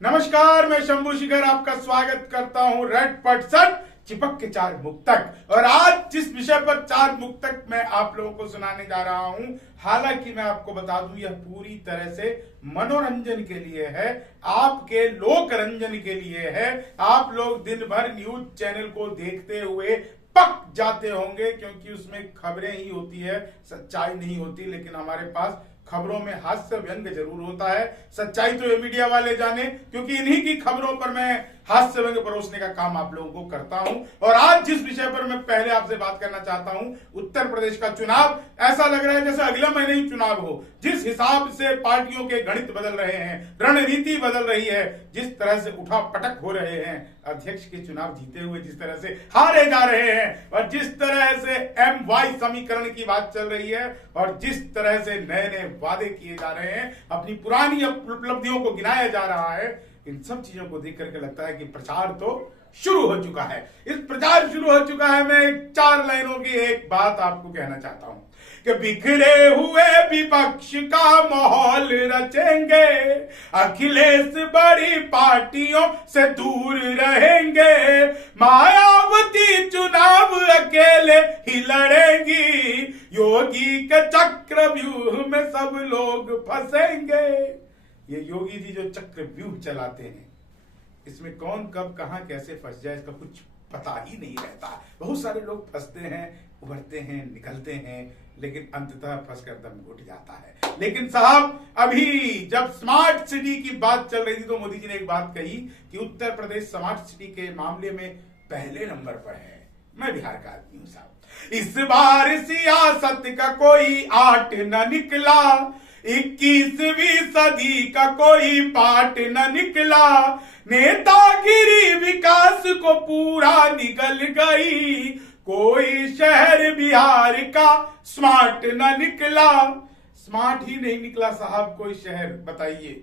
नमस्कार, मैं शंभू शिखर आपका स्वागत करता हूं रेड पटसट चिपक के चार मुक्तक। और आज जिस विषय पर चार मुक्तक मैं आप लोगों को सुनाने जा रहा हूं, हालांकि मैं आपको बता दूं यह पूरी तरह से मनोरंजन के लिए है, आपके लोक रंजन के लिए है। आप लोग दिन भर न्यूज चैनल को देखते हुए पक जाते होंगे क्योंकि उसमें खबरें ही होती है, सच्चाई नहीं होती। लेकिन हमारे पास खबरों में हास्य व्यंग जरूर होता है। सच्चाई तो ये मीडिया वाले जाने, क्योंकि इन्हीं की खबरों पर मैं हास्य व्यंग परोसने का काम आप लोगों को करता हूं। और आज जिस विषय पर मैं पहले आपसे बात करना चाहता हूं, उत्तर प्रदेश का चुनाव। ऐसा लग रहा है जैसे अगले महीने ही चुनाव हो। जिस हिसाब से पार्टियों के गणित बदल रहे हैं, रणनीति बदल रही है, जिस तरह से उठा पटक हो रहे हैं, अध्यक्ष के चुनाव जीते हुए जिस तरह से हारे जा रहे हैं, और जिस तरह से MY समीकरण की बात चल रही है, और जिस तरह से नए नए वादे किए जा रहे हैं, अपनी पुरानी उपलब्धियों को गिनाया जा रहा है, इन सब चीजों को देख करके लगता है कि प्रचार तो शुरू हो चुका है। इस प्रचार शुरू हो चुका है। मैं चार लाइनों की एक बात आपको कहना चाहता हूं कि बिखरे हुए विपक्ष का माहौल रचेंगे, अखिलेश बड़ी पार्टियों से दूर रहेंगे, मायावती चुनाव अकेले ही लड़ेंगी, योगी के चक्रव्यूह में सब लोग फंसेंगे। ये योगी जी जो चक्रव्यूह चलाते हैं, इसमें कौन कब कहां कैसे फंस जाए इसका कुछ पता ही नहीं रहता। बहुत सारे लोग फंसते हैं, उभरते हैं, निकलते हैं, लेकिन अंततः फंसकर दम घुट जाता है। लेकिन साहब, अभी जब स्मार्ट सिटी की बात चल रही थी तो मोदी जी ने एक बात कही कि उत्तर प्रदेश स्मार्ट सिटी के मामले में पहले नंबर पर है। मैं बिहार का आदमी हूं साहब। इस बार सियासत का कोई आर्ट न निकला, 21वीं सदी का कोई पाठ न निकला, नेतागिरी विकास को पूरा निकल गई, कोई शहर बिहार का स्मार्ट न निकला। स्मार्ट ही नहीं निकला साहब कोई शहर, बताइए।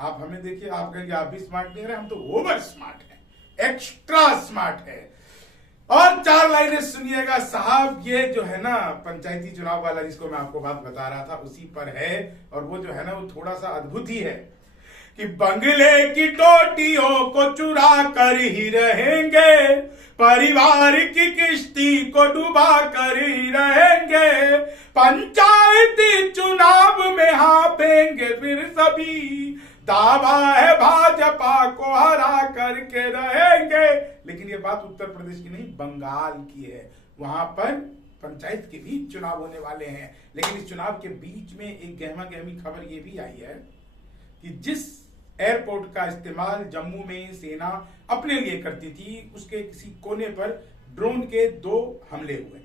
आप हमें देखिए, आप कहेंगे आप भी स्मार्ट नहीं रहे, हम तो ओवर स्मार्ट है, एक्स्ट्रा स्मार्ट है। और चार लाइनें सुनिएगा साहब। ये जो है ना पंचायती चुनाव वाला जिसको मैं आपको बात बता रहा था, उसी पर है। और वो जो है ना वो थोड़ा सा अद्भुत ही है कि बंगले की टोटियों को चुरा कर ही रहेंगे, परिवार की किश्ती को डुबा कर ही रहेंगे, पंचायती चुनाव में हाफेंगे फिर सभी, दावा है भाजपा को हरा करके रहेंगे। लेकिन ये बात उत्तर प्रदेश की नहीं, बंगाल की है। वहां पर पंचायत के भी चुनाव होने वाले हैं। लेकिन इस चुनाव के बीच में एक गहमा गहमी खबर ये भी आई है कि जिस एयरपोर्ट का इस्तेमाल जम्मू में सेना अपने लिए करती थी, उसके किसी कोने पर ड्रोन के 2 हमले हुए।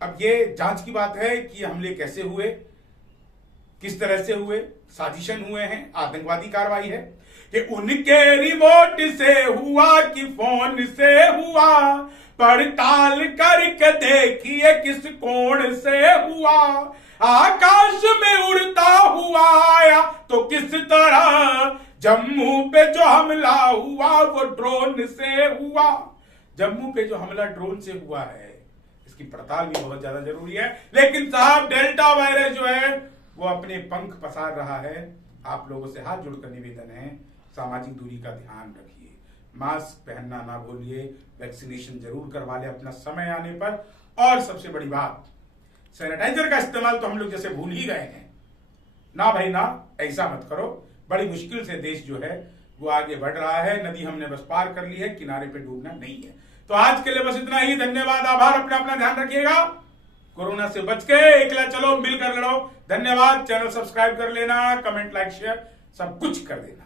अब ये जांच की बात है कि ये हमले कैसे हुए, किस तरह से हुए, साजिशन हुए हैं, आतंकवादी कार्रवाई है कि उनके रिमोट से हुआ कि फोन से हुआ, पड़ताल करके देखिए किस कोण से हुआ, आकाश में उड़ता हुआ आया तो किस तरह, जम्मू पे जो हमला हुआ वो ड्रोन से हुआ। जम्मू पे जो हमला ड्रोन से हुआ है, इसकी पड़ताल भी बहुत ज्यादा जरूरी है। लेकिन साहब, डेल्टा वायरस जो है वो अपने पंख पसार रहा है। आप लोगों से हाथ जोड़कर निवेदन है, सामाजिक दूरी का ध्यान रखिए, मास्क पहनना ना भूलिए, वैक्सीनेशन जरूर करवा ले अपना समय आने पर। और सबसे बड़ी बात, सैनिटाइजर का इस्तेमाल तो हम लोग जैसे भूल ही गए हैं ना भाई ना, ऐसा मत करो। बड़ी मुश्किल से देश जो है वो आगे बढ़ रहा है। नदी हमने बस पार कर ली है, किनारे पे डूबना नहीं है। तो आज के लिए बस इतना ही। धन्यवाद, आभार। अपना ध्यान रखिएगा, कोरोना से बच के एकला चलो, मिलकर लड़ो। धन्यवाद। चैनल सब्सक्राइब कर लेना, कमेंट, लाइक, शेयर सब कुछ कर देना।